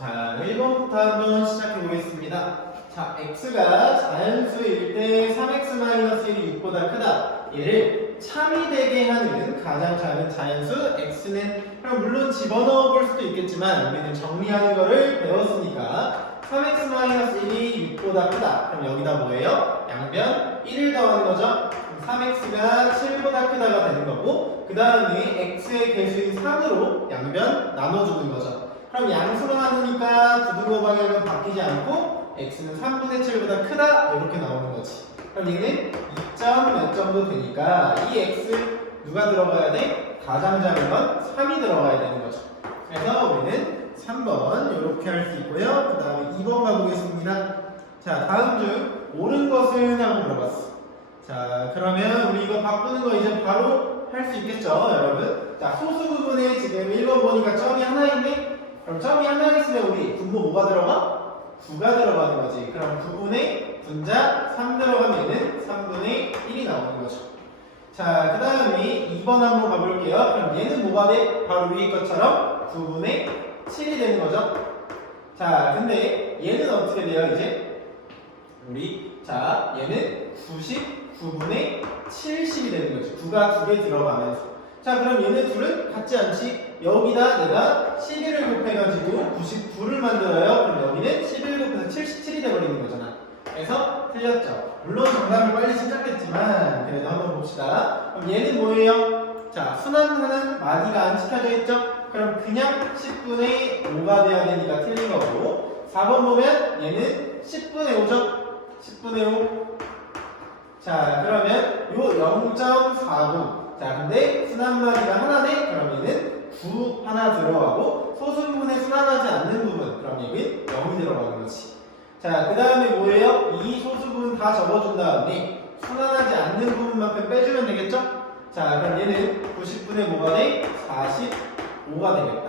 자, 1번부터 한번 시작해 보겠습니다. 자, x가 자연수일 때 3x-1이 6보다 크다. 얘를 참이 되게 하는 가장 작은 자연수 x는 그럼 물론 집어넣어 볼 수도 있겠지만 우리는 정리하는 거를 배웠으니까 3x-1이 6보다 크다. 그럼 여기다 뭐예요? 양변 1을 더하는 거죠. 3x가 7보다 크다가 되는 거고 그 다음에 x의 개수인 3으로 양변 나눠주는 거죠. 그럼 양수로 나누니까 부등호 방향은 바뀌지 않고 x는 3분의 7보다 크다 이렇게 나오는 거지. 그럼 얘는 2점 몇 점도 되니까 이 x 누가 들어가야 돼? 가장 작은 건 3이 들어가야 되는 거죠. 그래서 우리는 3번 이렇게 할 수 있고요. 그 다음에 2번 가보겠습니다. 자, 다음 중 옳은 것은 하고 물어봤어. 자, 그러면 우리 이거 바꾸는 거 이제 바로 할 수 있겠죠, 여러분? 자, 소수 부분에 지금 1번 보니까 점이 하나 있네? 그럼 점이 하나 있으면 우리 분모 뭐가 들어가? 9가 들어가는 거지. 그럼 9분의 분자 3 들어가면 얘는 3분의 1이 나오는 거죠. 자, 그 다음에 2번 한번 가볼게요. 그럼 얘는 뭐가 돼? 바로 위에 것처럼 9분의 7이 되는 거죠. 자, 근데 얘는 어떻게 돼요, 이제? 자, 얘는 99분의 70이 되는 거지. 9가 두 개 들어가면서. 자, 그럼 얘네 둘은 같지 않지? 여기다 내가 11을 곱해가지고 99를 만들어요. 그럼 여기는 11 곱해서 77이 돼버리는 거잖아. 그래서 틀렸죠. 물론 정답을 빨리 시작했지만 그래도 한번 봅시다. 그럼 얘는 뭐예요? 자, 순환하는 마디가 안 시켜져 있죠? 그럼 그냥 10분의 5가 돼야 되니까 틀린 거고 4번 보면 얘는 10분의 5죠? 10분의 5. 자, 그러면 요 0.49. 자, 근데 순환마디가 하나네? 그럼 얘는 9 하나 들어가고 소수분에 순환하지 않는 부분 그럼 얘는 0이 들어가는 거지. 자, 그 다음에 뭐예요? 이 소수분 다 적어준 다음에 순환하지 않는 부분만큼 빼주면 되겠죠? 자, 그럼 얘는 90분의 뭐가 돼? 45가 되겠다.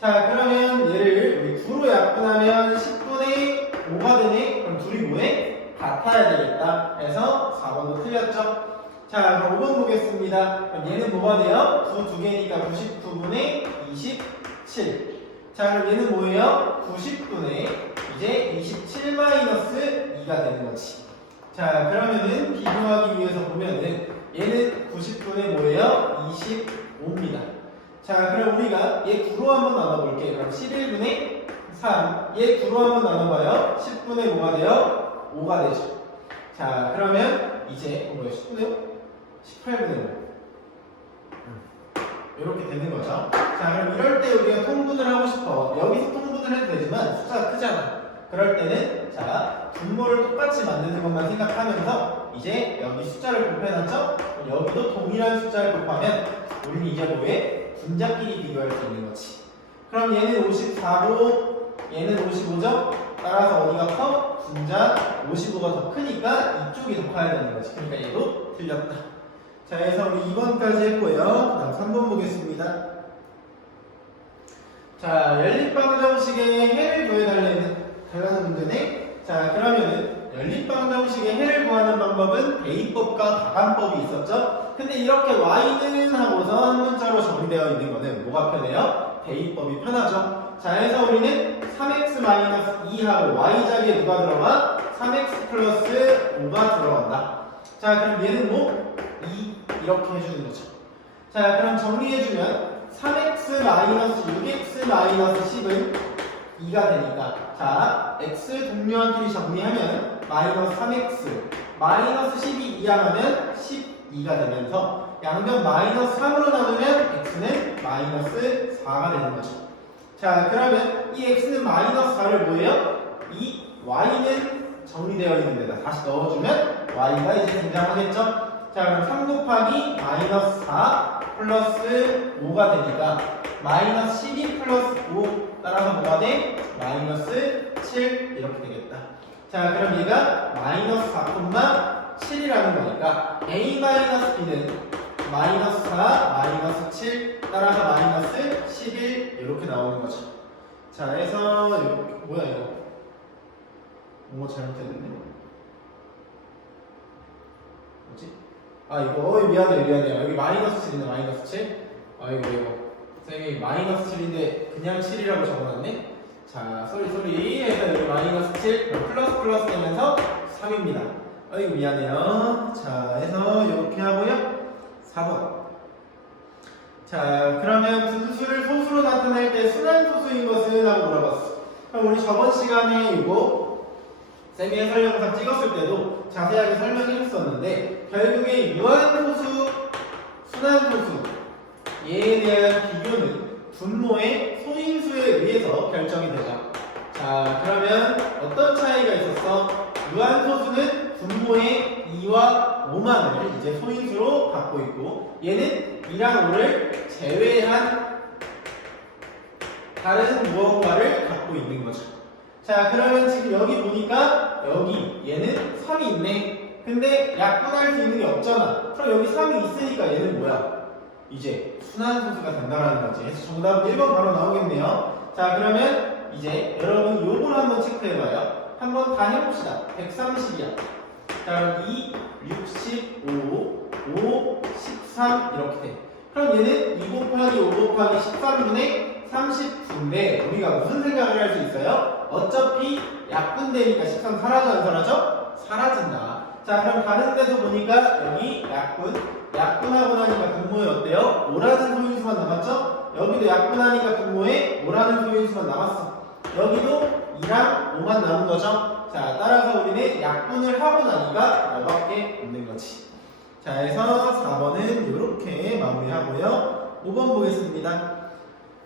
자, 그러면 얘를 우리 9로 약분하면 10분의 5가 되네? 그럼 둘이 뭐해? 같아야 되겠다. 그래서 4번도 틀렸죠? 자, 그럼 5번 보겠습니다. 그럼 얘는 뭐가 돼요? 9 두 개니까 99분의 27. 자, 그럼 얘는 뭐예요? 90분의 이제 27 마이너스 2가 되는 거지. 자, 그러면은 비교하기 위해서 보면은 얘는 90분의 뭐예요? 25입니다. 자, 그럼 우리가 얘 9로 한번 나눠볼게. 그럼 11분의 3. 얘 9로 한번 나눠봐요. 10분의 뭐가 돼요? 5가 되죠. 자, 그러면 이제 뭐예요? 10분의 5? 18분의 5. 이렇게 되는 거죠. 자, 그럼 이럴 때 우리가 통분을 하고 싶어. 여기서 통분을 해도 되지만 숫자가 크잖아. 그럴 때는 자, 분모를 똑같이 만드는 것만 생각하면서 이제 여기 숫자를 곱해놨죠? 여기도 동일한 숫자를 곱하면 우리는 이제 뭐에? 분자끼리 비교할 수 있는 거지. 그럼 얘는 54고 얘는 55죠? 따라서 어디가 커? 분자 55가 더 크니까 이쪽이 더 커야 되는 거지. 그러니까 얘도 틀렸다. 자, 그래서 우리 2번까지 했고요. 그 다음 3번 보겠습니다. 자, 연립방정식의 해를 구해달라는 문제네. 자, 그러면은 연립방정식의 해를 구하는 방법은 대입법과 가간법이 있었죠. 근데 이렇게 y는 하고서 한 문자로 정리되어 있는 거는 뭐가 편해요? 대입법이 편하죠. 자, 그래서 우리는 3x-2하고 y자리에 누가 들어가? 3x 플러스 5가 들어간다. 자, 그럼 얘는 뭐? 2 이렇게 해주는 거죠. 자, 그럼 정리해주면 3x-6x-10은 2가 되니까 자, x 동료한끼리 정리하면 마이너스 3x 마이너스 10이 2하면 12가 되면서 양변 마이너스 3으로 나누면 x는 마이너스 4가 되는 거죠. 자, 그러면 이 x는 마이너스 4를 뭐예요? 이 y는 정리되어 있는 데다 다시 넣어주면 y가 이제 등장하겠죠? 자, 그럼 3 곱하기 마이너스 4 플러스 5가 되니까 마이너스 12 플러스 5 따라서 뭐가 돼? 마이너스 7 이렇게 되겠다. 자, 그럼 얘가 마이너스 4,7이라는 거니까 a 마이너스 b는 마이너스 4 마이너스 7 따라서 마이너스 11 이렇게 나오는 거죠. 자, 그래서 뭐야 이거? 뭔가 잘못됐는데? 뭐지? 아, 이거 미안해요. 여기 마이너스 7이네. 마이너스 7. 아이고 쌤이 마이너스 7인데 그냥 7이라고 적어놨네. 자, 소리 해서 여기 마이너스 7 플러스 되면서 3입니다. 아이고 미안해요. 자, 해서 이렇게 하고요. 4번. 자, 그러면 분수를 소수로 나타낼 때 순환소수인 것은? 하고 물어봤어. 그럼 우리 저번 시간에 이거 쌤이 해설 영상 찍었을 때도 자세하게 설명을 했었는데 결국에 유한소수, 순환소수 얘에 대한 비교는 분모의 소인수에 의해서 결정이 되죠. 자, 그러면 어떤 차이가 있었어? 유한소수는 분모의 2와 5만을 이제 소인수로 갖고 있고 얘는 2랑 5를 제외한 다른 무언가를 갖고 있는 거죠. 자, 그러면 지금 여기 보니까 여기 얘는 3이 있네. 근데 약분할 수 있는 게 없잖아. 그럼 여기 3이 있으니까 얘는 뭐야? 이제 순환소수가 된다는 거지. 그래서 정답 1번 바로 나오겠네요. 자, 그러면 이제 여러분 요걸 한번 체크해봐요. 한번 다 해봅시다. 130이야. 자, 2, 65, 5, 13 이렇게 돼. 그럼 얘는 2 곱하기 5 곱하기 13분의 39인데 우리가 무슨 생각을 할 수 있어요? 어차피 약분되니까 13 사라져 안 사라져? 사라진다. 자, 그럼 다른 데도 보니까 여기 약분하고 나니까 분모에 어때요? 5라는 소인수만 남았죠? 여기도 약분하니까 분모에 5라는 소인수만 남았어. 여기도 2랑 5만 남은 거죠? 자, 따라서 우리는 약분을 하고 나니까 이거밖에 없는 거지. 자, 해서 4번은 이렇게 마무리하고요. 5번 보겠습니다.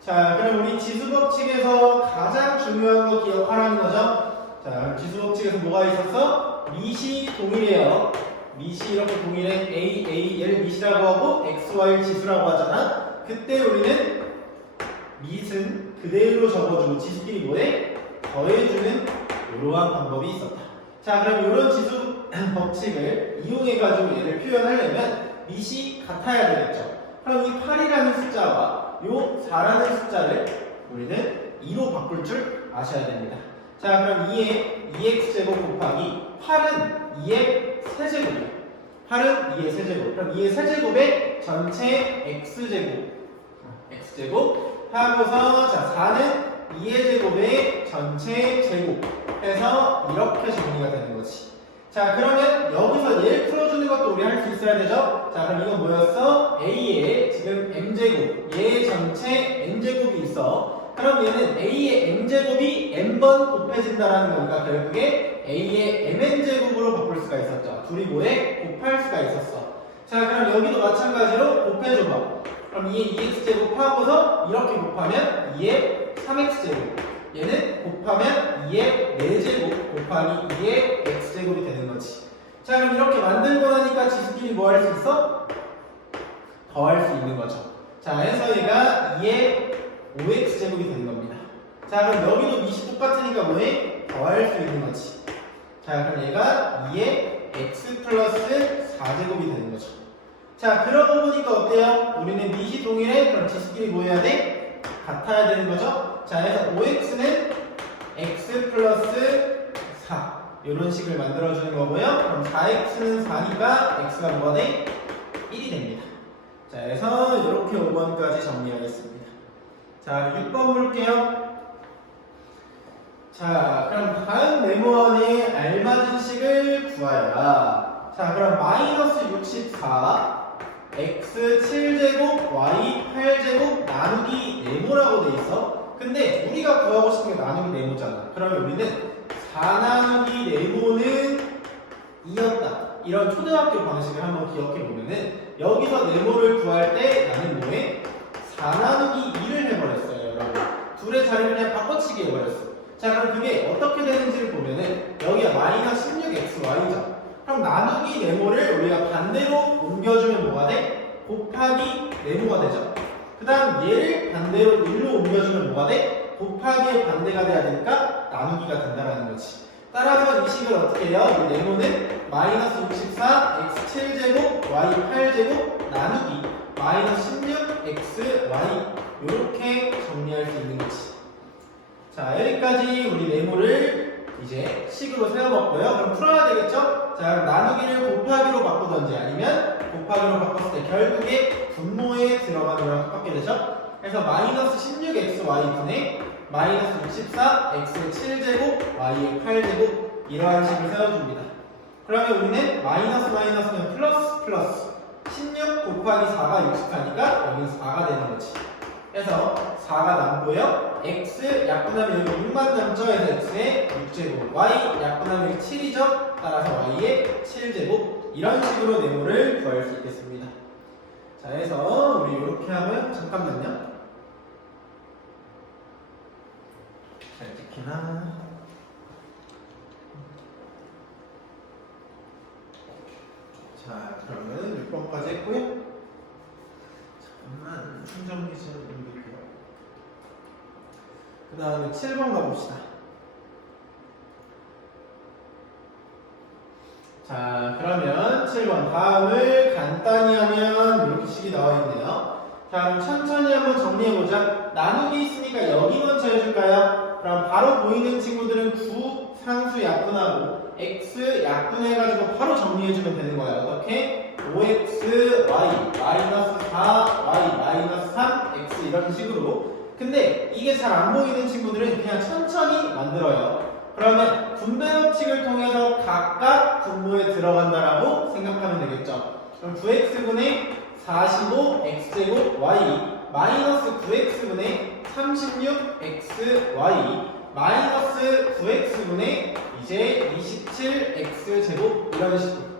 자, 그럼 우리 지수법칙에서 가장 중요한 거 기억하라는 거죠? 자, 지수법칙에서 뭐가 있었어? 미시 동일해요. 미시 이렇게 동일해. 얘를 미시라고 하고 XY 지수라고 하잖아. 그때 우리는 밑은 그대로 적어주고 지수끼리 뭐해? 더해주는 이러한 방법이 있었다. 자, 그럼 이런 지수 법칙을 이용해가지고 얘를 표현하려면 밑이 같아야 되겠죠. 그럼 이 8이라는 숫자와 요 4라는 숫자를 우리는 2로 바꿀 줄 아셔야 됩니다. 자, 그럼 2의 2x제곱 곱하기 8은 2의 세제곱이에요. 8은 2의 세제곱. 그럼 2의 세제곱의 전체 x제곱 하고서 자, 4는 2의 제곱의 전체 제곱 해서 이렇게 정리가 되는 거지. 자, 그러면 여기서 얘를 풀어주는 것도 우리 할 수 있어야 되죠? 자, 그럼 이건 뭐였어? A의 지금 m제곱, 얘의 전체 n제곱이 있어. 그럼 얘는 A의 m제곱이 n번 곱해진다라는 거니까 결국에 A의 mn제곱으로 바꿀 수가 있었죠. 둘이 뭐해? 곱할 수가 있었어. 자, 그럼 여기도 마찬가지로 곱해줘봐. 그럼 2의 2x제곱 하고서 이렇게 곱하면 2의 3x제곱. 얘는 곱하면 2의 4제곱 곱하기 2의 x제곱이 되는 거지. 자, 그럼 이렇게 만들고 나니까 지수끼리 뭐 할 수 있어? 더할 수 있는 거죠. 자, 해서 얘가 2의 5x제곱이 되는 겁니다. 자, 그럼 여기도 밑이 똑같으니까 뭐해? 더할 수 있는 거지. 자, 그럼 얘가 2의 x 플러스 4제곱이 되는 거죠. 자, 그러고 보니까 어때요? 우리는 밑이 동일해? 그럼 지수끼리 뭐 해야 돼? 같아야 되는 거죠? 자, 해서 5x는 x 플러스 4 이런 식을 만들어주는 거고요. 그럼 4x는 4니까 x가 뭐가 돼? 1이 됩니다. 자, 해서 이렇게 5번까지 정리하겠습니다. 자, 6번 볼게요. 자, 그럼 다음 네모안에 알맞은 식을 구하여라. 자, 그럼 마이너스 64 x 7제곱 y 8제곱 나누기 네모라고 돼 있어. 근데 우리가 구하고 싶은 게 나누기 네모잖아. 그러면 우리는 4 나누기 네모는 2였다. 이런 초등학교 방식을 한번 기억해 보면은 여기서 네모를 구할 때 나는 뭐해? 4 나누기 2를 해버렸어요, 여러분. 둘의 자리를 그냥 바꿔치기 해버렸어. 자, 그럼 그게 어떻게 되는지를 보면은 여기가 마이너스 16xy죠. 그럼 나누기 네모를 우리가 반대로 옮겨주면 뭐가 돼? 곱하기 네모가 되죠. 그 다음 얘를 반대로 1로 옮겨주면 뭐가 돼? 곱하기의 반대가 돼야 되니까 나누기가 된다는 거지. 따라서 이 식을 어떻게 해요? 이 네모는 마이너스 64 x 7제곱 y 8제곱 나누기 마이너스 16 x y 이렇게 정리할 수 있는 거지. 자, 여기까지 우리 네모를 이제 식으로 세워봤고요. 그럼 풀어야 되겠죠? 자, 그럼 나누기를 곱하기로 바꾸던지 아니면 곱하기로 바꿨을 때 결국에 분모에 들어가는 거랑 똑같게 되죠? 그래서 마이너스 16xy 분의 마이너스 64, x의 7제곱, y의 8제곱 이러한 식을 세워줍니다. 그러면 우리는 마이너스는 플러스 16 곱하기 4가 64니까 여기는 4가 되는 거지. 그래서 4가 남고요. x 약분하면 여기 6만 남죠. 해서 x의 6제곱, y 약분하면 7이죠. 따라서 y의 7제곱 이런 식으로 네모를 구할 수 있겠습니다. 자, 해서 우리 이렇게 하면 잠깐만요. 잘 찍히나? 자, 그러면 6번까지 했고요. 잠깐만 충전기 좀 옮길게요. 그 다음에 7번 가봅시다. 자, 그러면 7번 다음을 간단히 하면 이렇게 식이 나와 있네요. 자, 그럼 천천히 한번 정리해보자. 나누기 있으니까 여기 먼저 해줄까요? 그럼 바로 보이는 친구들은 9 상수 약분하고 x 약분해가지고 바로 정리해주면 되는 거예요. 어떻게? 5x, y, 마이너스 4, y, 마이너스 3, x 이런 식으로. 근데 이게 잘 안 보이는 친구들은 그냥 천천히 만들어요. 그러면 분배 법칙을 통해서 각각 분모에 들어간다라고 생각하면 되겠죠. 그럼 9x분의 45 x제곱 y 마이너스 9x분의 36 xy 마이너스 9x분의 이제 27 x제곱 이런 식으로.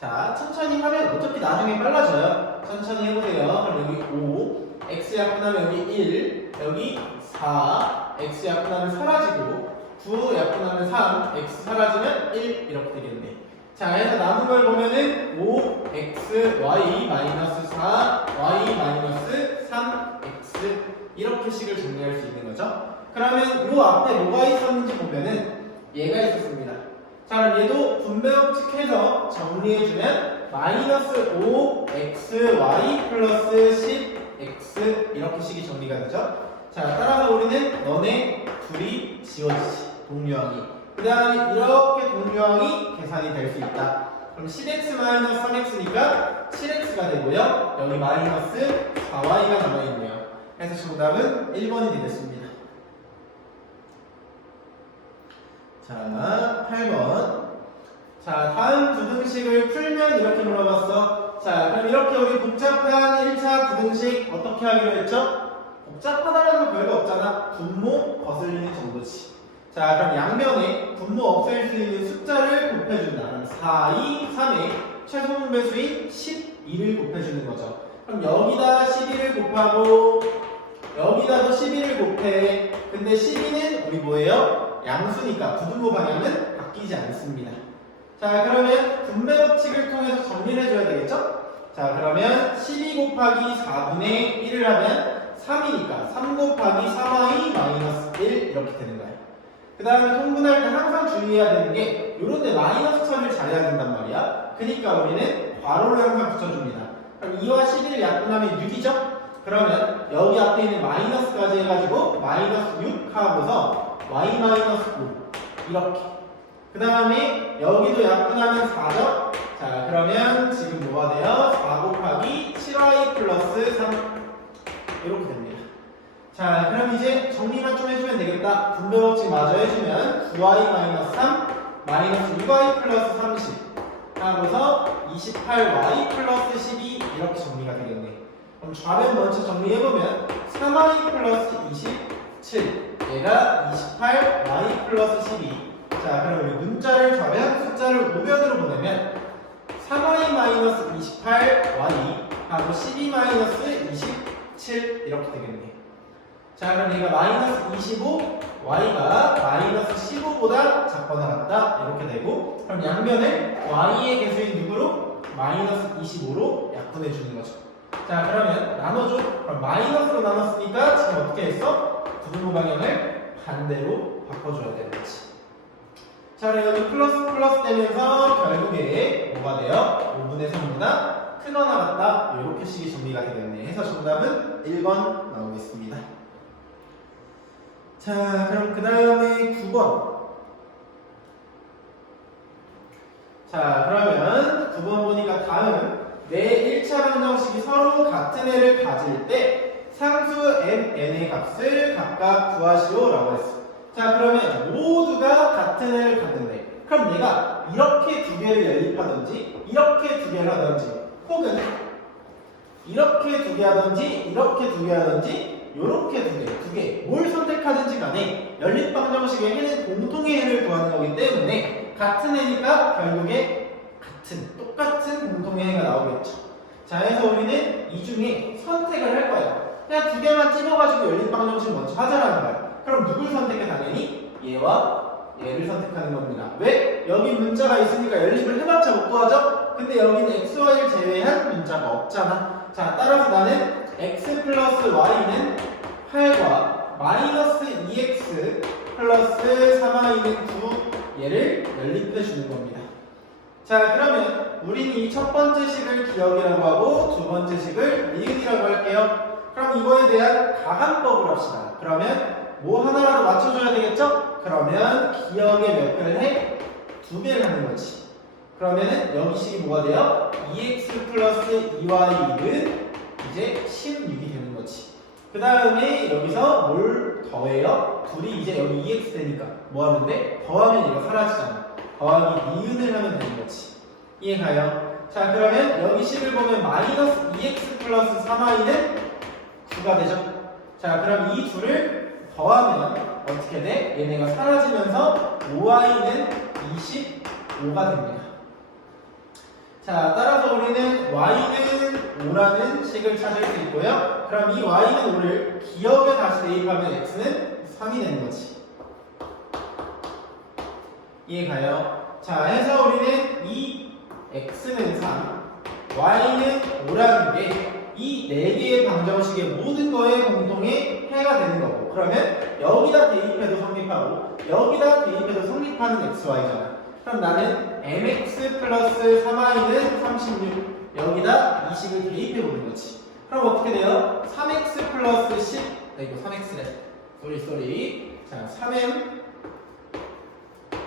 자, 천천히 하면 어차피 나중에 빨라져요. 천천히 해보세요. 그럼 여기 5 x 약분하면 여기 1 여기 4 x 약분하면 사라지고 9 약분하면 3 x 사라지면 1 이렇게 되겠네. 자, 해서 남은 걸 보면은 5 x y 마이너스 4 y 마이너스 3 x 이렇게 식을 정리할 수 있는 거죠. 그러면 요 앞에 뭐가 있었는지 보면은 얘가 있었습니다. 자, 그럼 얘도 분배 법칙해서 정리해주면 마이너스 5 x y 플러스 10 x 이렇게 식이 정리가 되죠. 자, 따라서 우리는 너네 둘이 지워지지. 동류항이. 그 다음에 이렇게 동류항이 계산이 될 수 있다. 그럼 10x 마이너스 3x니까 7x가 되고요. 여기 마이너스 4y가 남아있네요. 그래서 정답은 1번이 되겠습니다. 자, 8번. 자, 다음 부등식을 풀면 이렇게 물어봤어. 자, 그럼 이렇게 우리 복잡한 1차 부등식 어떻게 하기로 했죠? 복잡하다라는 건 별거 없잖아. 분모 거슬리는 정도지. 자, 그럼 양변에 분모 없앨 수 있는 숫자를 곱해준다. 그럼 4, 2, 3의 최소 분배수인 12를 곱해주는 거죠. 그럼 여기다 12를 곱하고 여기다도 12를 곱해. 근데 12는 우리 뭐예요? 양수니까 부분모 방향은 바뀌지 않습니다. 자, 그러면 분배 법칙을 통해서 정리를 해줘야 되겠죠? 자, 그러면 12 곱하기 4분의 1을 하면 3이니까 3 곱하기 3y 마이너스 1 이렇게 되는 거예요. 그 다음에 통분할 때 항상 주의해야 되는 게 요런데 마이너스 처리를 잘해야 된단 말이야. 그러니까 우리는 괄호를 항상 붙여줍니다. 그럼 2와 11을 약분하면 6이죠? 그러면 여기 앞에 있는 마이너스까지 해가지고 마이너스 6 하고서 y 마이너스 9 이렇게. 그 다음에 여기도 약분하면 4죠? 자, 그러면 지금 뭐가 돼요? 4 곱하기 7y 플러스 3 이렇게 됩니다. 자, 그럼 이제 정리만 좀 해주면 되겠다. 분배 법칙 마저 해주면 9y 마이너스 3 마이너스 6y 플러스 30 하고서 28y 플러스 12 이렇게 정리가 되겠네. 그럼 좌변 먼저 정리해보면 3y 플러스 27 얘가 28y 플러스 12. 자, 그럼 우리 문자를 좌변, 숫자를 우변으로 보내면 3y 마이너스 28y 하고 12 마이너스 27 이렇게 되겠네. 자, 그럼 얘가 마이너스 25 y가 마이너스 15보다 작거나 같다 이렇게 되고, 그럼 양변을 y의 개수인 누구로? 마이너스 25로 약분해 주는 거죠. 자, 그러면 나눠줘. 그럼 마이너스로 나눴으니까 지금 어떻게 했어? 부분모 방향을 반대로 바꿔줘야 되는 거지. 자, 그럼 여기 플러스 되면서 결국에 뭐가 돼요? 5분의 3보다 크거나 같다. 이렇게 식이 정리가 되겠네. 해서 정답은 1번 나오겠습니다. 자, 그럼 그 다음에 9번. 자, 그러면 9번 보니까 다음 내 1차 방정식이 서로 같은 애를 가질 때 상수 m, n의 값을 각각 구하시오라고 했어. 자, 그러면 모두가 같은 애를 갖는데, 그럼 얘가 이렇게 두 개를 연립하든지, 이렇게 두 개를 하든지, 혹은 이렇게 두 개 하든지, 이렇게 두 개 하든지, 요렇게 두 개, 뭘 선택하든지 간에 연립방정식의 해는 공통의 해를 구하는 거기 때문에 같은 해니까 결국에 똑같은 공통의 해가 나오겠죠. 자, 그래서 우리는 이 중에 선택을 할 거예요. 그냥 두 개만 찍어가지고 연립방정식 먼저 하자라는 거야. 그럼 누굴 선택해? 당연히 얘와 얘를 선택하는 겁니다. 왜? 여기 문자가 있으니까 연립을 해봤자 못 구하죠? 근데 여기는 x, y를 제외한 문자가 없잖아. 자, 따라서 나는 x 플러스 y는 8과 마이너스 2x 플러스 3y는 9 얘를 연립해 주는 겁니다. 자, 그러면 우리는 이 첫 번째 식을 기억이라고 하고 두 번째 식을 니은이라고 할게요. 그럼 이거에 대한 가감법을 합시다. 그러면 뭐 하나라도 맞춰줘야 되겠죠? 그러면 기억의 몇 배를 해? 2배를 하는 거지. 그러면은 여기 식이 뭐가 돼요? 2x 플러스 2y는 이제 16이 되는 거지. 그 다음에 여기서 뭘 더해요? 둘이 이제 여기 2x 되니까 뭐 하는데? 더하면 얘가 사라지잖아. 더하기 니은을 하면 되는 거지. 이해가요? 자, 그러면 여기 식을 보면 마이너스 2x 플러스 3y는 9가 되죠? 자, 그럼 이 둘을 더하면 어떻게 돼? 얘네가 사라지면서 5y는 25가 됩니다. 자, 따라서 우리는 y는 5라는 식을 찾을 수 있고요. 그럼 이 y는 5를 기억에 다시 대입하면 x는 3이 되는 거지. 이해가요? 자, 해서 우리는 이 x는 3, y는 5라는 게 이 4개의 방정식의 모든 거에 공통의 해가 되는 거고, 그러면 여기다 대입해도 성립하고 여기다 대입해도 성립하는 xy잖아. 그럼 나는 mx 플러스 3y는 36 여기다 이 식을 대입해 보는 거지. 그럼 어떻게 돼요? 3x 플러스 10 이거 3x래 쏘리 자, 3m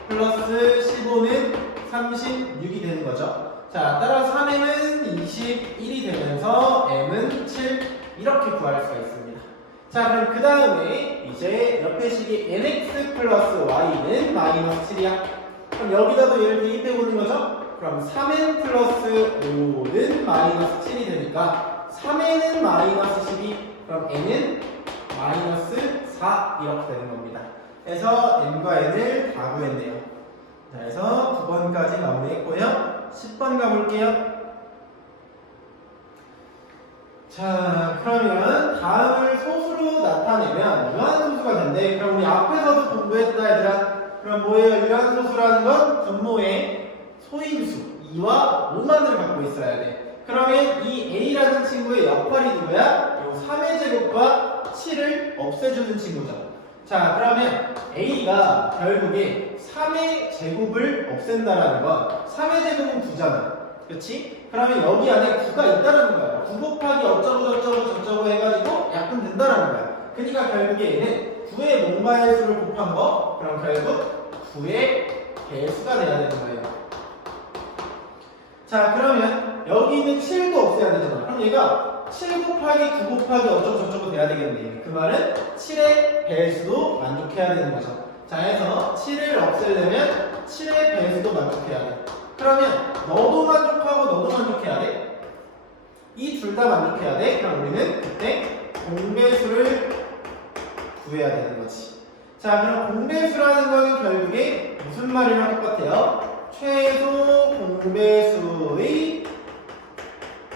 플러스 15는 36이 되는 거죠. 자, 따라 3m은 21이 되면서 m은 7 이렇게 구할 수가 있습니다. 자, 그럼 그 다음에 이제 옆에 식이 nx 플러스 y는 마이너스 7이야. 그럼 여기다도 얘를 대입해보는 거죠? 그럼 3n 플러스 5는 마이너스 7이 되니까 3n은 마이너스 12 그럼 n은 마이너스 4 이렇게 되는 겁니다. 그래서 n과 n을 다 구했네요. 자, 그래서 9번까지 마무리했고요. 10번 가볼게요. 자, 그러면 다음을 소수로 나타내면 유한소수가 된대. 그럼 우리 앞에서도 공부했다 얘들아. 그럼 뭐예요? 유한소수라는 건 분모의 소인수 2와 5만을 갖고 있어야 돼. 그러면 이 A라는 친구의 역할이 누구야? 요 3의 제곱과 7을 없애주는 친구죠. 자, 그러면 A가 결국에 3의 제곱을 없앤다라는 건 3의 제곱은 9잖아. 그렇지? 그러면 여기 안에 9가 있다는 거야. 9 곱하기 어쩌고 저쩌고 해가지고 약분 된다라는 거야. 그러니까 결국에 얘는 9의 뭔가의 수를 곱한 거, 그럼 결국 9의 배수가 돼야 되는 거예요. 자, 그러면 여기 있는 7도 없애야 되잖아. 그럼 얘가 7 곱하기 9 곱하기 어쩌고 저쩌고 돼야 되겠네. 그 말은 7의 배수도 만족해야 되는 거죠. 자, 해서 7을 없애려면 7의 배수도 만족해야 돼. 그러면 너도 만족하고 너도 만족해야 돼. 이 둘 다 만족해야 돼. 그럼 우리는 그때 공배수를 구해야 되는 거지. 자, 그럼 공배수라는 거는 결국에 무슨 말이랑 똑같아요? 최소 공배수의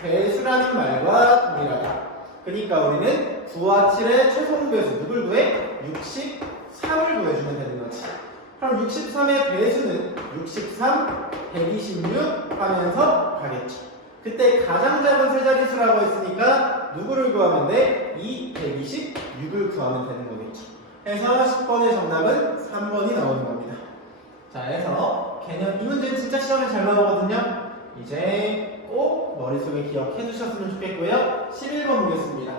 배수라는 말과 동일하다. 그러니까 우리는 9와 7의 최소 공배수 누굴 구해? 63을 구해주면 되는 거지. 그럼 63의 배수는 63, 126 하면서 가겠죠. 그때 가장 작은 세 자릿수라고 했으니까 누구를 구하면 돼? 이 126을 구하면 되는 거겠죠. 해서 10번의 정답은 3번이 나오는 겁니다. 자, 해서 개념 이 문제는 진짜 시험에 잘 나오거든요. 이제 꼭 머릿속에 기억해 두셨으면 좋겠고요. 11번 보겠습니다.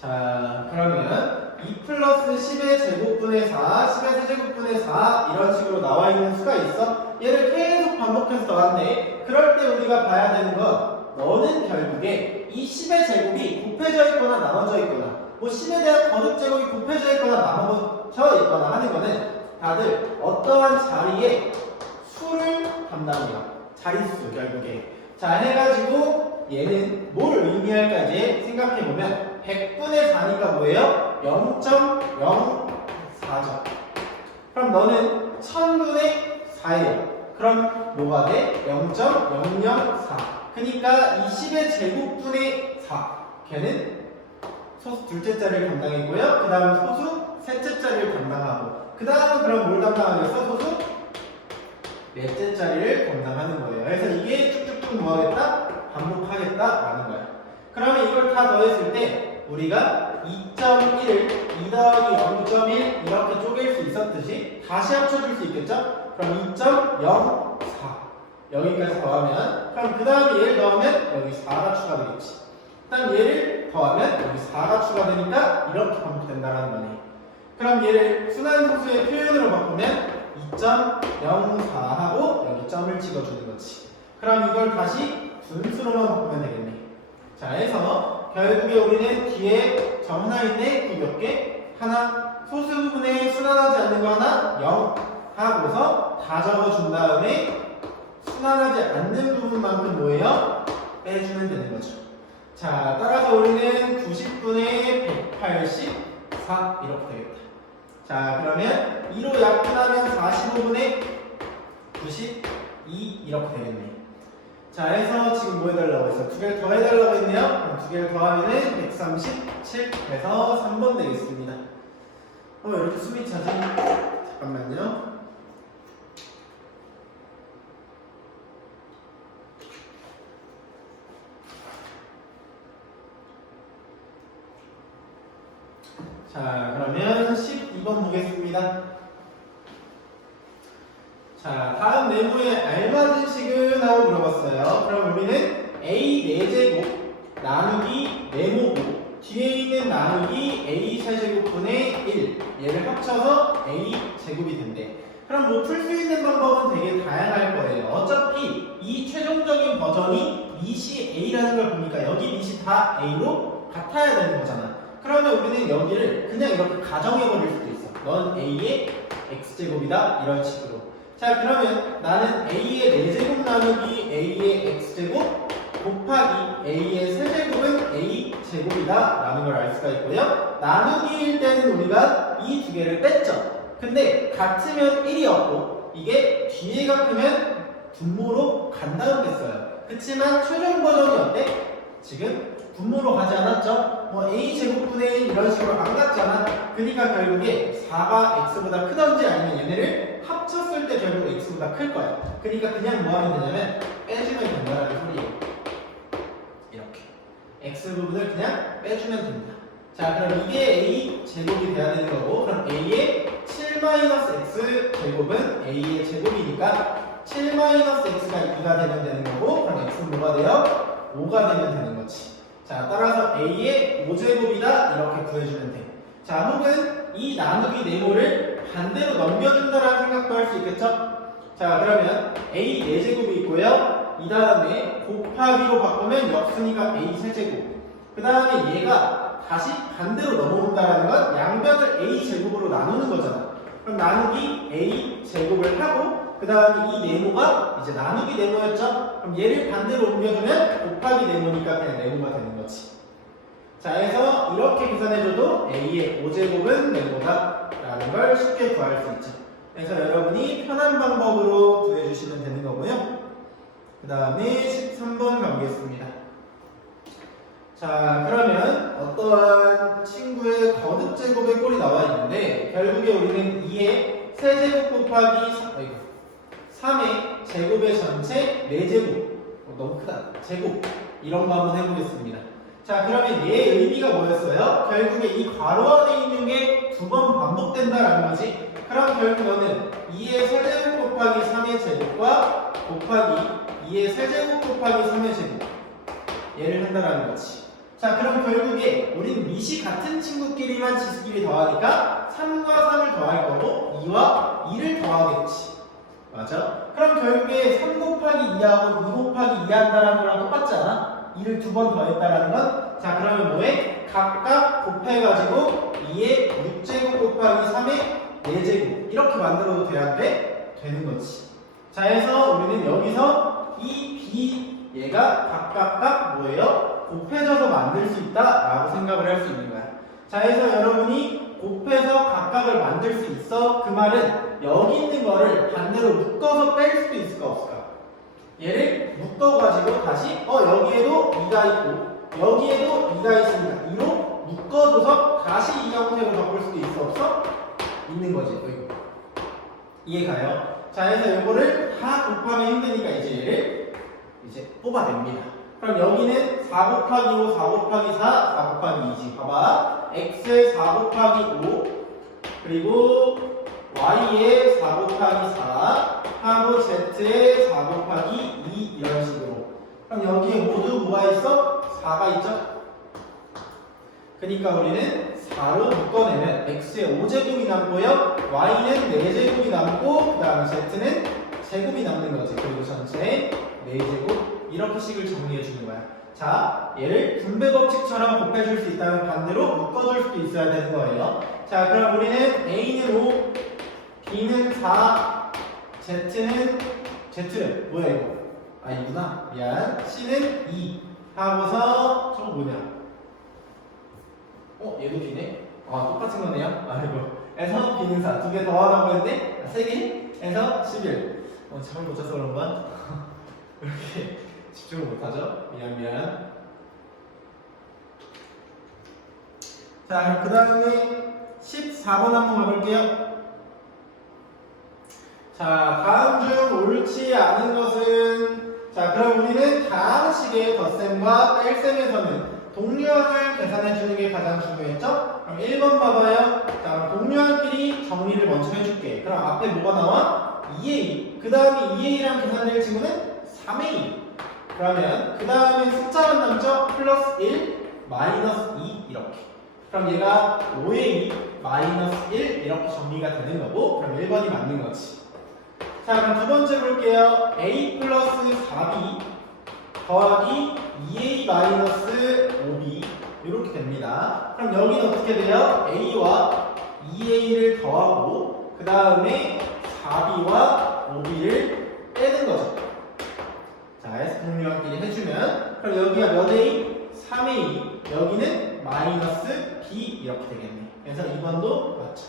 자, 그러면 2 플러스 10의 제곱분의 4, 10의 세제곱분의 4 이런 식으로 나와 있는 수가 있어. 얘를 계속 반복해서 더한대. 그럴 때 우리가 봐야 되는 건 너는 결국에 이 10의 제곱이 곱해져 있거나 나눠져 있거나 뭐 10에 대한 거듭 제곱이 곱해져 있거나 나눠져 있거나 하는 거는 다들 어떠한 자리의 수를 담당해요. 자릿수 결국에. 자 해가지고 얘는 뭘 의미할까지 생각해보면 100분의 4니까 뭐예요? 0.04죠. 그럼 너는 1000분의 4예요. 그럼 뭐가 돼? 0.004. 그러니까 이 10의 제곱분의 4. 걔는 소수 둘째 자리를 담당했고요. 그 다음 소수 셋째 자리를 담당하고 그 다음은 그럼 뭘 담당하겠어? 소수 넷째 자리를 담당하는 거예요. 그래서 이게 쭉쭉쭉 뭐하겠다? 반복하겠다라는 거야. 그러면 이걸 다 더했을 때 우리가 2.1을 2 더하기 0.1 이렇게 쪼갤 수 있었듯이 다시 합쳐줄 수 있겠죠? 그럼 2.04 여기까지 더하면 그럼 그 다음에 얘를 더하면 여기 4가 추가되겠지. 그 다음 얘를 더하면 여기 4가 추가되니까 이렇게 반복된다라는 거네. 그럼 얘를 순환소수의 표현으로 바꾸면 2.04하고 여기 점을 찍어주는 거지. 그럼 이걸 다시 분수로만 바꾸면 되겠네. 자 해서 결국에 우리는 뒤에 점 하나 있네. 그 몇 개? 하나. 소수 부분에 순환하지 않는 거 하나 0 하고서 다 적어준 다음에 순환하지 않는 부분만큼 뭐예요? 빼주면 되는 거죠. 자 따라서 우리는 90분의 184 이렇게 되겠다. 자 그러면 2로 약분하면 45분의 92 이렇게 되겠네. 자 해서 지금 뭐 해달라고 했어? 두 개를 더 해달라고 했네요. 그럼 두 개를 더하면은 137 해서 3번 되겠습니다. 이렇게 숨이 차지? 잠깐만요. 자 그러면 12번 보겠습니다. 자 다음 네모에 알맞은 식은 하고 물어봤어요. 그럼 우리는 a 4제곱 나누기 네모고 뒤에 있는 나누기 a 세제곱분의 1 얘를 합쳐서 a 제곱이 된대. 그럼 뭐 풀 수 있는 방법은 되게 다양할 거예요. 어차피 이 최종적인 버전이 밑이 a라는 걸 보니까 여기 밑이 다 a로 같아야 되는 거잖아. 그러면 우리는 여기를 그냥 이렇게 가정해버릴 수도 있어. 넌 a의 x제곱이다 이런 식으로. 자 그러면 나는 a의 4제곱 나누기 a의 x제곱 곱하기 a의 세제곱은 a제곱이다 라는 걸 알 수가 있고요. 나누기일 때는 우리가 이 두 개를 뺐죠. 근데 같으면 1이었고 이게 뒤에가 크면 분모로 간다고 했어요. 그치만 최종 버전이 어때? 지금 분모로 가지 않았죠? 뭐 a제곱분의 1 이런 식으로 안 갔잖아. 그러니까 결국에 4가 x보다 크던지 아니면 얘네를 합쳤을 때 결국 x보다 클 거야. 그러니까 그냥 뭐 하면 되냐면 빼주면 된다라는 소리예요. 이렇게 x 부분을 그냥 빼주면 됩니다. 자 그럼 이게 a 제곱이 돼야 되는 거고 그럼 a의 7-x 제곱은 a의 제곱이니까 7-x가 2가 되면 되는 거고 그럼 x는 뭐가 돼요? 5가 되면 되는 거지. 자 따라서 a의 5제곱이다 이렇게 구해주면 돼. 자 혹은 이 나누기 네모를 반대로 넘겨준다라는 생각도 할 수 있겠죠? 자 그러면 a 4제곱이 있고요. 이 다음에 곱하기로 바꾸면 역수니까 a 세제곱. 그 다음에 얘가 다시 반대로 넘어온다라는 건 양변을 a 제곱으로 나누는 거잖아. 그럼 나누기 a 제곱을 하고 그 다음에 이 네모가 이제 나누기 네모였죠? 그럼 얘를 반대로 옮겨주면 곱하기 네모니까 그냥 네모가 되는 거지. 자 해서 이렇게 계산해줘도 a의 5제곱은 네모다 라는 걸 쉽게 구할 수 있죠. 그래서 여러분이 편한 방법으로 구해주시면 되는 거고요. 그 다음에 13번 가보겠습니다. 자 그러면 어떠한 친구의 거듭제곱의 꼴이 나와 있는데 결국에 우리는 2의 세제곱 곱하기 3의 제곱의 전체 4제곱 너무 크다. 제곱 이런 거 한번 해보겠습니다. 자 그러면 얘의 의미가 뭐였어요? 결국에 이 괄호 안에 있는 게 2번 반복된다라는 거지. 그럼 결국 너는 2의 세제곱 곱하기 3의 제곱과 곱하기 2의 세제곱 곱하기 3의 제곱 얘를 한다라는 거지. 자 그럼 결국에 우린 밑이 같은 친구끼리만 지수끼리 더하니까 3과 3을 더할 거고 2와 2를 더하겠지. 맞아? 그럼 결국에 3 곱하기 2하고 2 곱하기 2 한다라는 거랑 똑같지 않아? 2를 2번 더했다라는 건? 자, 그러면 뭐해? 각각 곱해가지고 2의 6제곱 곱하기 3의 4제곱 이렇게 만들어도 돼야 돼? 되는 거지. 자, 해서 우리는 여기서 이 B 얘가 각각 뭐예요? 곱해져서 만들 수 있다라고 생각을 할 수 있는 거야. 자, 해서 여러분이 곱해서 각각을 만들 수 있어. 그 말은 여기 있는 거를 반대로 묶어서 뺄 수도 있을까 없을까? 얘를 묶어가지고 다시 여기에도 2가 있고 여기에도 2가 있습니다. 2로 묶어줘서 다시 이 형태로 바꿀 수도 있어 없어? 있는 거지. 이거. 이해가요? 자, 해서 이거를 다 곱하면 힘드니까 이제 얘를 이제 뽑아냅니다. 그럼 여기는 4 곱하기 5, 4 곱하기 4, 4 곱하기 2지. 봐봐. x에 4 곱하기 5, 그리고 y에 4 곱하기 4, 하고 z에 4 곱하기 2 이런 식으로. 그럼 여기에 모두 뭐가 있어? 4가 있죠? 그러니까 우리는 4로 묶어내면 x에 5제곱이 남고요. y는 4제곱이 남고 그 다음에 z는 제곱이 남는 거지. 그리고 전체에 4제곱 이렇게 식을 정리해 주는 거야. 자, 얘를 분배 법칙처럼 곱해줄 수 있다면 반대로 묶어줄 수도 있어야 되는 거예요. 자, 그럼 우리는 a는 5, b는 4, z는 뭐야 이거? 아니구나. 미안. c는 2 하고서 저거 뭐냐? 얘도 b네? 똑같은 거네요. 아이고. 에서 b는 4. 2개 더하라고 했는데 3개? 에서 11. 잠을 못 자서 그런가? 이렇게 집중을 못하죠? 미안. 자, 그럼 그 다음에 14번 한번 가볼게요. 자, 다음 중 옳지 않은 것은, 자, 그럼 우리는 다음 식의 덧셈과 뺄셈에서는 동류항을 계산해주는 게 가장 중요했죠? 그럼 1번 봐봐요. 자, 그럼 동류항끼리 정리를 먼저 해줄게. 그럼 앞에 뭐가 나와? 2a. 그 다음에 2a랑 계산될 친구는 3a. 그러면 그 다음에 숫자만 남죠? 플러스 1, 마이너스 2 이렇게. 그럼 얘가 5a, 마이너스 1 이렇게 정리가 되는 거고, 그럼 1번이 맞는 거지. 자, 그럼 두 번째 볼게요. a 플러스 4b 더하기 2a 마이너스 5b 이렇게 됩니다. 그럼 여기는 어떻게 돼요? a와 2a를 더하고 그 다음에 4b와 5b를 빼는 거죠. 자, 해서 동류항끼리 해주면 그럼 여기가 몇 a? 3a. 여기는 마이너스 b 이렇게 되겠네. 그래서 2번도 맞죠.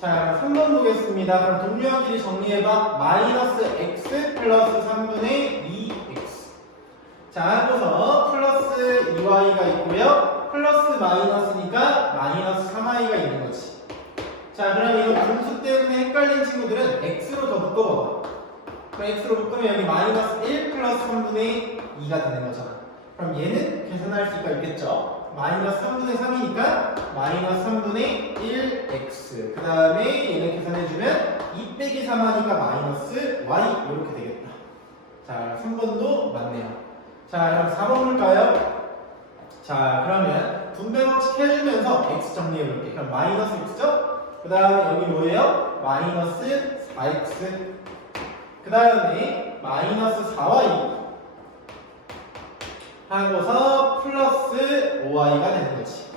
자, 3번 보겠습니다. 그럼 동류항끼리 정리해봐. 마이너스 x 플러스 3분의 2x. 자, 하고서 플러스 2y가 있고요. 플러스 마이너스니까 마이너스 3y가 있는 거지. 자, 그럼 이거 분수 때문에 헷갈린 친구들은 x로 더 묶어봐봐. 그럼 x로 묶으면 여기 마이너스 1 플러스 3분의 2가 되는 거잖아. 그럼 얘는 계산할 수가 있겠죠? 마이너스 3분의 3이니까 마이너스 3분의 1x. 그 다음에 얘는 계산해주면 2 빼기 3 하니까 마이너스 y 이렇게 되겠다. 자, 3번도 맞네요. 자, 그럼 4번 볼까요? 자, 그러면 분배 법칙 해주면서 x 정리해볼게. 그럼 마이너스 x죠? 그 다음에 여기 뭐예요? 마이너스 4x. 그 다음에 마이너스 4y 하고서 플러스 5y가 되는 거지.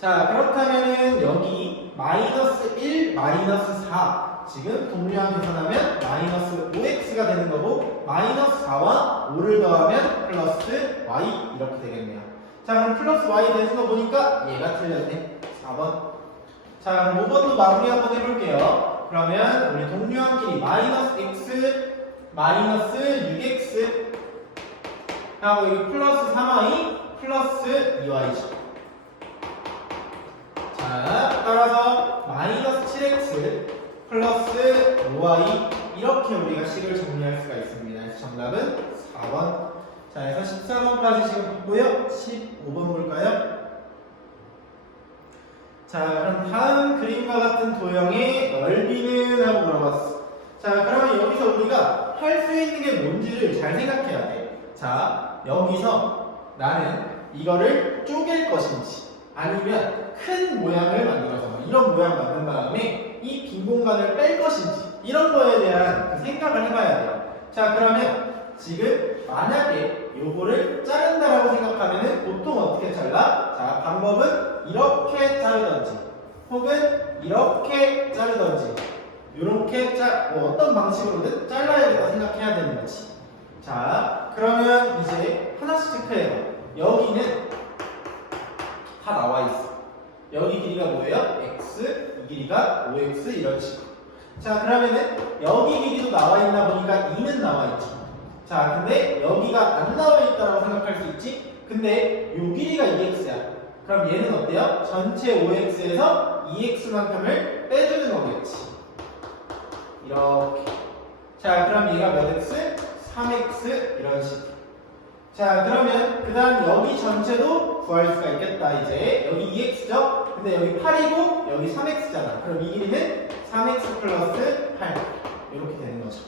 자, 그렇다면은 여기 마이너스 1, 마이너스 4 지금 동류항 계산하면 마이너스 5x가 되는 거고 마이너스 4와 5를 더하면 플러스 y 이렇게 되겠네요. 자, 그럼 플러스 y 되는 거 보니까 얘가 틀렸네. 4번. 자, 그럼 5번도 마무리 한번 해볼게요. 그러면 우리 동류항끼리 마이너스 x 마이너스 6x 하고 여기 플러스 3y 플러스 2y죠. 자, 따라서 마이너스 7x 플러스 5y 이렇게 우리가 식을 정리할 수가 있습니다. 그래서 정답은 4번. 자, 그래서 14번까지 지금 봤고요. 15번 볼까요? 자, 그럼 다음 그림과 같은 도형의 넓이는 하고 물어봤어. 자, 그러면 여기서 우리가 할 수 있는 게 뭔지를 잘 생각해야 돼. 자, 여기서 나는 이거를 쪼갤 것인지 아니면 큰 모양을 만들어서 이런 모양 만든 다음에 이 빈 공간을 뺄 것인지 이런 거에 대한 그 생각을 해봐야 돼요. 자, 그러면 지금 만약에 요거를 자른다라고 생각하면은 보통 어떻게 잘라? 자, 방법은 이렇게 자르던지 혹은 이렇게 자르던지 이렇게 뭐 어떤 방식으로든 잘라야겠다 생각해야 되는 거지. 자, 그러면 이제 하나씩 체크해요. 여기는 다 나와 있어. 여기 길이가 뭐예요? x, 이 길이가 5x 이런 식으로. 자, 그러면은 여기 길이도 나와 있나 보니까 2는 나와 있죠. 자, 근데 여기가 안 나와 있다고 생각할 수 있지? 근데 요 길이가 2x야. 그럼 얘는 어때요? 전체 5x에서 2x만큼을 빼주는 거겠지. 이렇게. 자, 그럼 얘가 몇 x? 3x 이런 식으로. 자, 그러면 그 다음 여기 전체도 구할 수가 있겠다. 이제 여기 2x죠? 근데 여기 8이고 여기 3x잖아. 그럼 이 길이는 3x 플러스 8 이렇게 되는 거죠.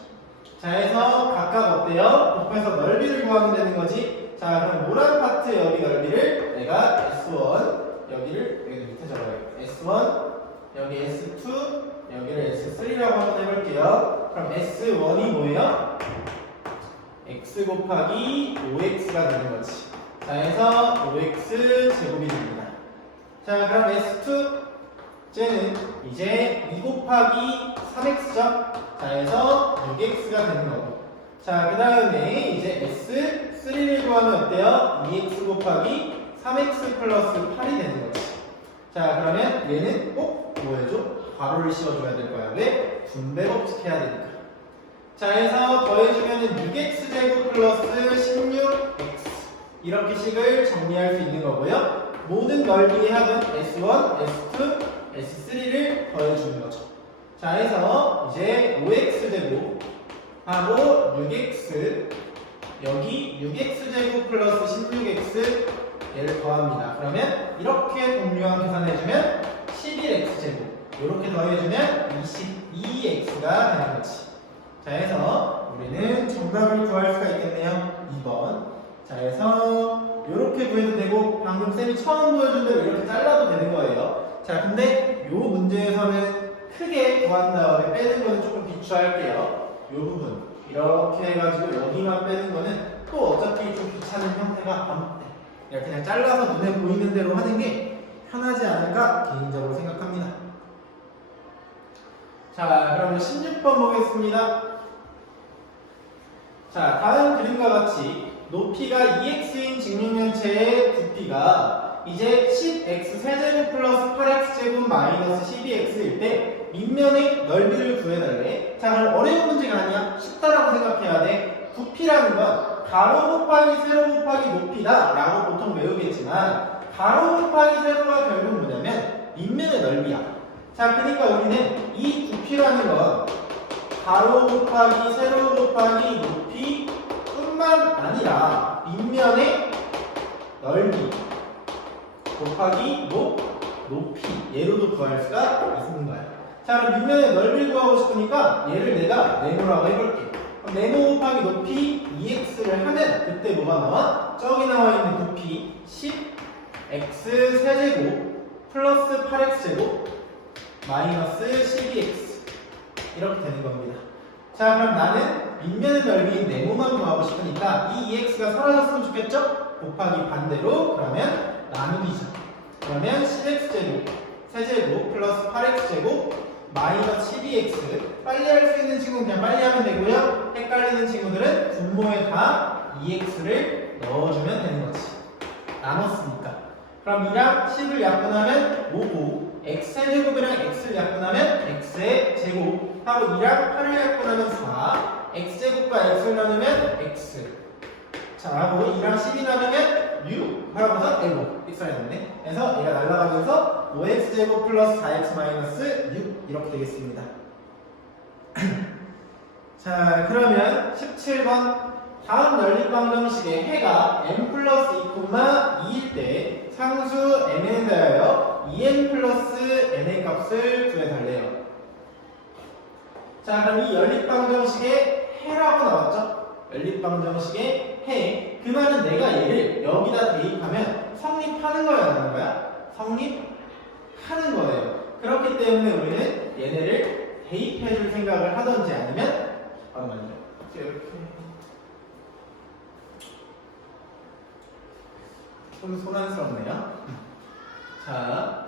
자, 해서 각각 어때요? 곱해서 넓이를 구하면 되는 거지. 자, 그럼 노란 파트 여기 넓이를 내가 S1 여기를 여기 밑에 적어요. S1 여기 S2 여기를 S3라고 한번 해볼게요. 그럼 S1이 뭐예요? x 곱하기 5x가 되는 거지. 자, 해서 5x 제곱이 됩니다. 자, 그럼 S2 쟤는 이제 2 곱하기 3x죠. 자, 해서 6x가 되는 거고. 자, 그 다음에 이제 S3를 구하면 어때요? 2x 곱하기 3x 플러스 8이 되는 거지. 자, 그러면 얘는 꼭 뭐 해줘? 괄호를 씌워줘야 될 거야. 왜? 분배 법칙 해야 되니까. 자, 해서 더해주면은 6x 제곱 플러스 16x 이렇게 식을 정리할 수 있는 거고요. 모든 넓이의 합은 S1, S2, S3를 더해주는 거죠. 자, 해서 이제 5x 제곱 하고 6x 여기 6x 제곱 플러스 16x 얘를 더합니다. 그러면 이렇게 동류항 계산해주면 11x 제곱 이렇게 더해주면 22x가 되는 거지. 자, 해서 우리는 정답을 구할 수가 있겠네요. 2번. 자, 해서 이렇게 구해도 되고 방금 쌤이 처음 보여준 대로 이렇게 잘라도 되는 거예요. 자, 근데 이 문제에서는 크게 구한 다음에 빼는 거는 조금 비추할게요. 이 부분 이렇게 해가지고 여기만 빼는 거는 또 어차피 좀 귀찮은 형태가 반복돼. 그냥 잘라서 눈에 보이는 대로 하는 게 편하지 않을까 개인적으로 생각합니다. 자, 그러면 16번 보겠습니다. 자, 다음 그림과 같이 높이가 2x인 직육면체의 부피가 이제 10x 세제곱 플러스 8x 제곱 마이너스 12x일 때 밑면의 넓이를 구해달래. 자, 그럼 어려운 문제가 아니야. 쉽다라고 생각해야 돼. 부피라는 건 가로 곱하기 세로 곱하기 높이다 라고 보통 외우겠지만 가로 곱하기 세로가 결국 뭐냐면 밑면의 넓이야. 자, 그러니까 우리는 이 부피라는 건 가로 곱하기 세로 곱하기 높이 뿐만 아니라 밑면의 넓이 곱하기 높이 얘로도 구할 수가 있는 거야. 자, 그럼 밑면의 넓이를 구하고 싶으니까 얘를 내가 네모라고 해볼게. 그럼 네모 곱하기 높이 2x를 하면 그때 뭐가 나와? 저기 나와 있는 부피 10x 세제곱 플러스 8x 제곱 마이너스 12x 이렇게 되는 겁니다. 자, 그럼 나는 밑면의 넓이인 네모만 구하고 싶으니까 이 2x가 사라졌으면 좋겠죠? 곱하기 반대로 그러면 나누기죠. 그러면 10x 제곱 세제곱 플러스 8x 제곱 마이너스 12x 빨리 할 수 있는 친구는 그냥 빨리 하면 되고요. 헷갈리는 친구들은 분모에 다 2x를 넣어주면 되는 거지. 나눴으니까. 그럼 2랑 10을 약분하면 5고 x제곱이랑 x를 약분하면 x의 제곱 하고 2랑 8을 약분하면 4 x제곱과 x를 나누면 x 자, 하고 2랑 10이 나누면 6 하고서 x가 있네. 그래서 얘가 날아가면서 5x제곱 플러스 4x 마이너스 6 이렇게 되겠습니다. 자, 그러면 17번 다음 연립방정식의 해가 n 플러스 2,2일 때 상수 n에 대하여 2n 플러스 n의 값을 구해달래요. 자, 그럼 이 연립방정식의 해라고 나왔죠? 연립방정식의 해. 그 말은 내가 얘를 여기다 대입하면 성립하는 거야, 안 하는 거야? 성립하는 거예요. 그렇기 때문에 우리는 얘네를 대입해줄 생각을 하던지 아니면 잠깐만요. 이렇게 좀 소란스럽네요. 자,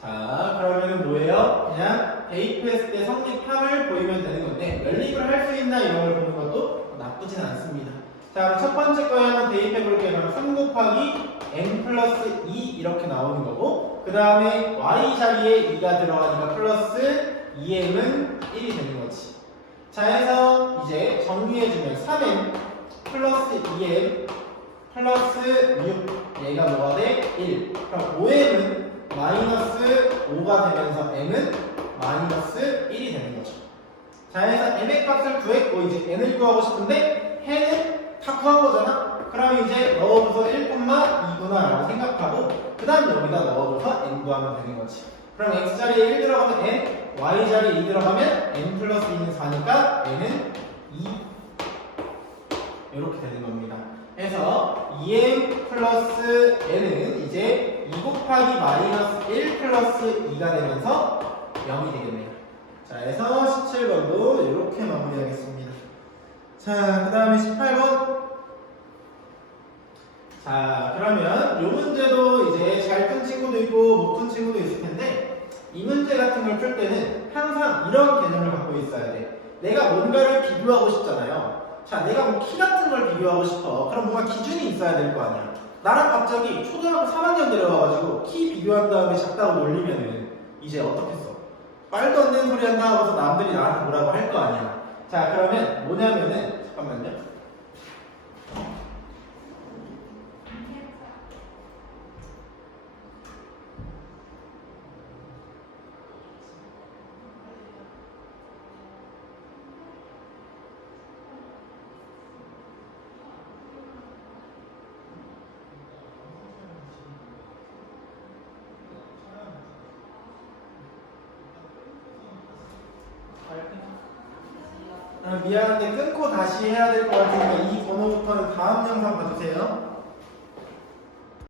자, 그러면은 뭐예요? 그냥 대입했을 때 성립함을 보이면 되는 건데 연립을 할 수 있나 이런 걸 보는 것도 나쁘진 않습니다. 자, 그럼 첫 번째 거에 한번 대입해 볼게요. 그럼 3 곱하기 n 플러스 2 이렇게 나오는 거고 그 다음에 y 자리에 2가 들어가니까 플러스 2m은 1이 되는 거지. 자, 해서 이제 정리해주면 3m 플러스 2m 플러스 6 얘가 뭐가 돼? 1. 그럼 5m은 마이너스 5가 되면서 m은 마이너스 1이 되는 거죠. 자, 해서 m의 값을 구했고 이제 n을 구하고 싶은데 해는 다 구한 거잖아. 그럼 이제 넣어줘서 1,2구나 라고 생각하고 그 다음 여기다 넣어줘서 n 구하면 되는 거지. 그럼 x자리에 1 들어가면 n, y자리에 2 들어가면 n 플러스 2는 4니까 n은 2 이렇게 되는 겁니다. 해서 2m 플러스 n은 이제 2 곱하기 마이너스 1 플러스 2가 되면서 0이 되겠네요. 자, 해서 17번도 이렇게 마무리하겠습니다. 자, 그 다음에 18번. 자, 그러면 이 문제도 이제 잘 푼 친구도 있고 못 푼 친구도 있을 텐데 이 문제 같은 걸 풀 때는 항상 이런 개념을 갖고 있어야 돼. 내가 뭔가를 비교하고 싶잖아요. 자, 내가 뭐 키 같은 걸 비교하고 싶어. 그럼 뭔가 기준이 있어야 될 거 아니야. 나랑 갑자기 초등학교 3학년 내려와가지고 키 비교한 다음에 작다고 놀리면은 이제 어떻겠어? 말도 안 되는 소리 한다 하고서 남들이 나한테 뭐라고 할 거 아니야. 자, 그러면 뭐냐면은 잠깐만요. 미안한데 끊고 다시 해야 될 것 같으니까 이 번호부터는 다음 영상 봐주세요.